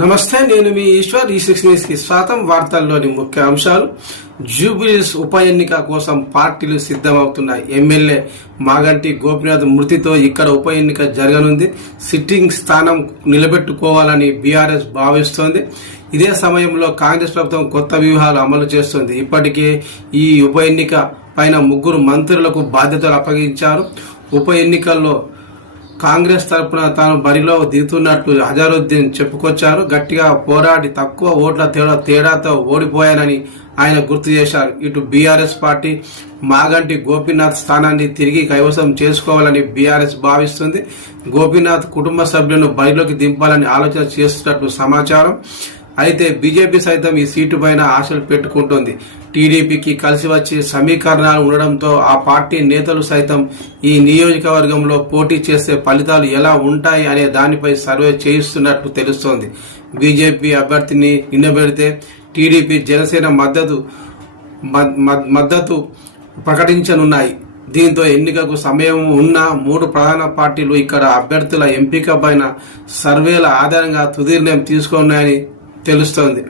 నమస్తే, నేను మీ ఈశ్వర్. ఈ6 న్యూస్ కి స్వాగతం. వార్తల్లోని ముఖ్య అంశాలు. జూబ్లీహిల్స్ ఉప ఎన్నిక కోసం పార్టీలు సిద్ధమవుతున్నాయి. ఎమ్మెల్యే మాగంటి గోపీనాథ్ మృతితో ఇక్కడ ఉప ఎన్నిక జరగనుంది. సిట్టింగ్ స్థానం నిలబెట్టుకోవాలని బీఆర్ఎస్ భావిస్తోంది. ఇదే సమయంలో కాంగ్రెస్ ప్రభుత్వం కొత్త వ్యూహాలు అమలు చేస్తోంది. ఇప్పటికే ఈ ఉప ఎన్నిక పైన 3 మంత్రులకు బాధ్యతలు అప్పగించారు. ఉప ఎన్నికల్లో కాంగ్రెస్ తరఫున తాను బరిలో దిగుతున్నట్లు అజారుద్దీన్ చెప్పుకొచ్చారు. గట్టిగా పోరాడి తక్కువ ఓట్ల తేడాతో ఓడిపోయానని ఆయన గుర్తు చేశారు. ఇటు బీఆర్ఎస్ పార్టీ మాగంటి గోపీనాథ్ స్థానాన్ని తిరిగి కైవసం చేసుకోవాలని బీఆర్ఎస్ భావిస్తుంది. గోపీనాథ్ కుటుంబ సభ్యులను బరిలోకి దింపాలని ఆలోచన చేస్తున్నట్లు సమాచారం. అయితే బీజేపీ సైతం ఈ సీటు పైన ఆశలు పెట్టుకుంటోంది. టీడీపీకి కలిసి వచ్చే సమీకరణాలు ఉండడంతో ఆ పార్టీ నేతలు సైతం ఈ నియోజకవర్గంలో పోటీ చేసే ఫలితాలు ఎలా ఉంటాయి అనే దానిపై సర్వే చేయిస్తున్నట్లు తెలుస్తోంది. బీజేపీ అభ్యర్థిని నిలబెడితే టీడీపీ జనసేన మద్దతు ప్రకటించనున్నాయి. దీంతో ఎన్నికకు సమయం ఉన్న 3 ప్రధాన పార్టీలు ఇక్కడ అభ్యర్థుల ఎంపిక పైన సర్వేల ఆధారంగా తుది నిర్ణయం తీసుకున్నాయని తెలుస్తోంది.